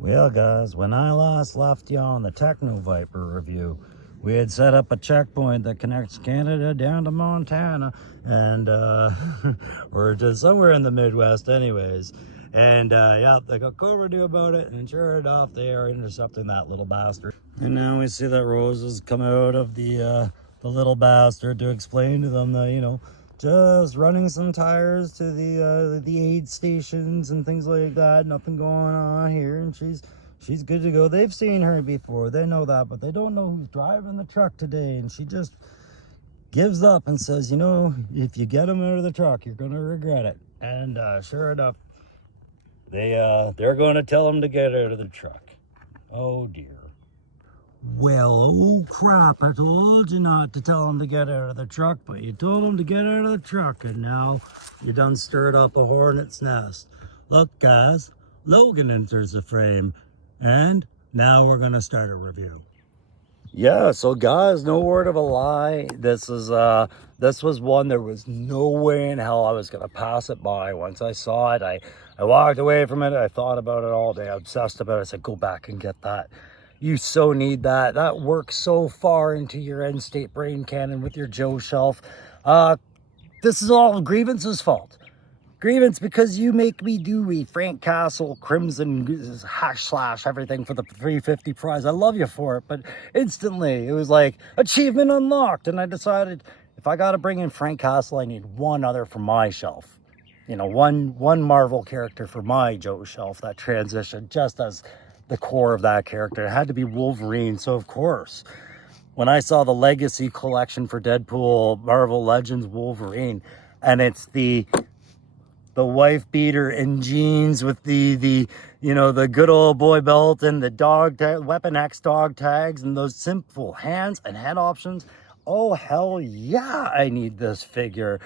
Well, guys, when I last left you on the Techno Viper review, we had set up a checkpoint that connects Canada down to Montana, and we're just somewhere in the Midwest anyways. And yeah, they got Cobra do about it, and sure enough, they are intercepting that little bastard. And now we see that Rose has come out of the little bastard to explain to them that, you know, just running some tires to the aid stations and things like that. Nothing going on here, and she's good to go. They've seen her before, they know that, but they don't know who's driving the truck today. And she just gives up and says, you know, if you get them out of the truck, you're gonna regret it. And sure enough, they're going to tell them to get out of the truck. Oh dear. Well, oh crap, I told you not to tell him to get out of the truck, but you told him to get out of the truck, and now you done stirred up a hornet's nest. Look, guys, Logan enters the frame, and now we're going to start a review. Yeah, so guys, no word of a lie. This was one there was no way in hell I was going to pass it by. Once I saw it, I walked away from it. I thought about it all day, obsessed about it. I said, go back and get that. You so need that. That works so far into your end state brain cannon with your Joe shelf. This is all Grievance's fault. Grievance, because you make me do a Frank Castle Crimson / everything for the 350 prize. I love you for it, but instantly it was like achievement unlocked. And I decided if I got to bring in Frank Castle, I need one other for my shelf. You know, one Marvel character for my Joe shelf that transitioned just as the core of that character. It had to be Wolverine. So of course, when I saw the Legacy collection for Deadpool, Marvel Legends Wolverine, and it's the wife beater in jeans with the you know, the good old boy belt and the Weapon X dog tags and those simple hands and head options. Oh hell yeah, I need this figure.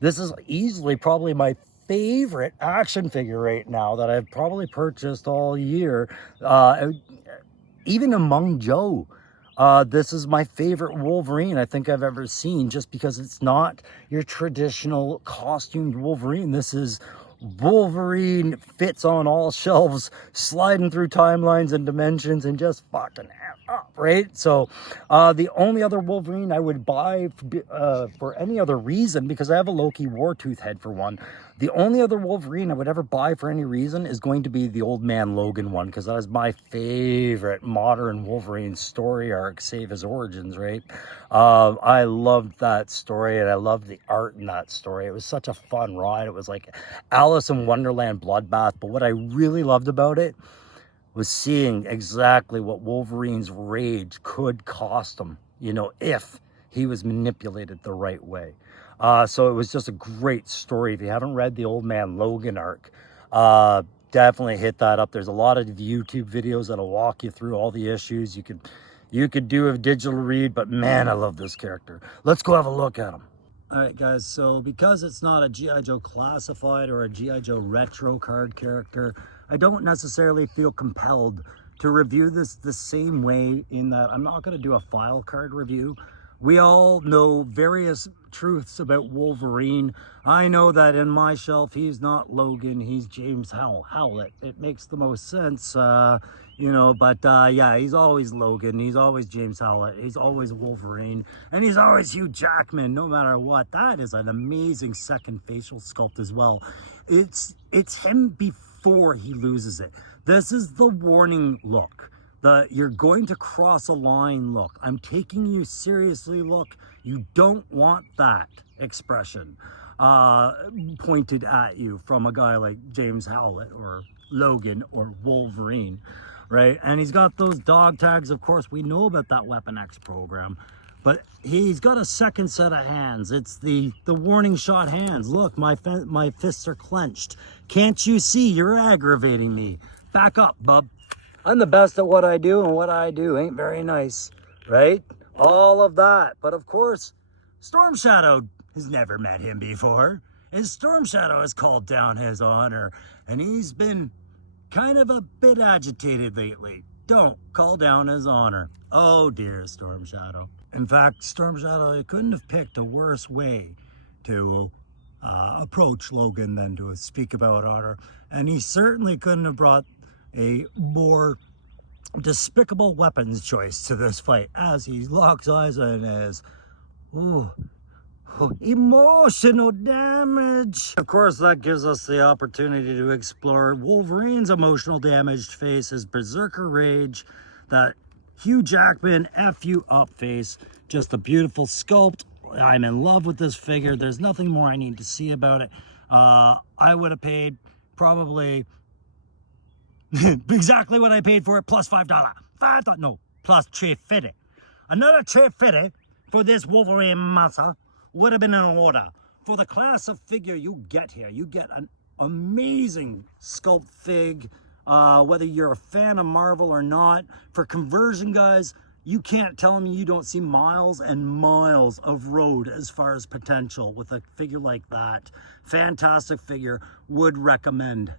This is easily probably my favorite action figure right now that I've probably purchased all year, even among Joe. This is my favorite Wolverine I think I've ever seen, just because it's not your traditional costumed Wolverine. This is Wolverine, fits on all shelves, sliding through timelines and dimensions and just fucking up, right? So the only other Wolverine I would buy for any other reason, because I have a Loki Wartooth head for one, the only other Wolverine I would ever buy for any reason is going to be the Old Man Logan one, because that is my favorite modern Wolverine story arc, save his origins, right? I loved that story, and I loved the art in that story. It was such a fun ride. It was like Alice in Wonderland bloodbath, but what I really loved about it was seeing exactly what Wolverine's rage could cost him, you know, if he was manipulated the right way. So it was just a great story. If you haven't read the Old Man Logan arc, definitely hit that up. There's a lot of YouTube videos that'll walk you through all the issues. You could do a digital read, but man, I love this character. Let's go have a look at him. All right, guys, so because it's not a G.I. Joe Classified or a G.I. Joe Retro card character, I don't necessarily feel compelled to review this the same way, in that I'm not going to do a file card review. We all know various truths about Wolverine. I know that in my shelf, he's not Logan, he's James Howlett. It makes the most sense, you know, but yeah, he's always Logan, he's always James Howlett, he's always Wolverine, and he's always Hugh Jackman, no matter what. That is an amazing second facial sculpt as well. It's him before he loses it. This is the warning look. You're going to cross a line look. I'm taking you seriously look. You don't want that expression pointed at you from a guy like James Howlett or Logan or Wolverine, right? And he's got those dog tags. Of course, we know about that Weapon X program, but he's got a second set of hands. It's the warning shot hands. Look, my fists are clenched. Can't you see? You're aggravating me. Back up, bub. I'm the best at what I do, and what I do ain't very nice, right? All of that. But of course, Storm Shadow has never met him before. And Storm Shadow has called down his honor, and he's been kind of a bit agitated lately. Don't call down his honor. Oh dear, Storm Shadow. In fact, Storm Shadow couldn't have picked a worse way to approach Logan than to speak about honor. And he certainly couldn't have brought a more despicable weapons choice to this fight as he locks eyes and is, ooh, emotional damage. Of course, that gives us the opportunity to explore Wolverine's emotional damaged face, his berserker rage, that Hugh Jackman F you up face. Just a beautiful sculpt. I'm in love with this figure. There's nothing more I need to see about it. I would have paid probably exactly what I paid for it, plus $5. $5, no, plus $3.50. Another $3.50 for this Wolverine massa would have been in order. For the class of figure you get here, you get an amazing sculpt fig, whether you're a fan of Marvel or not. For conversion, guys, you can't tell me you don't see miles and miles of road as far as potential with a figure like that. Fantastic figure, would recommend.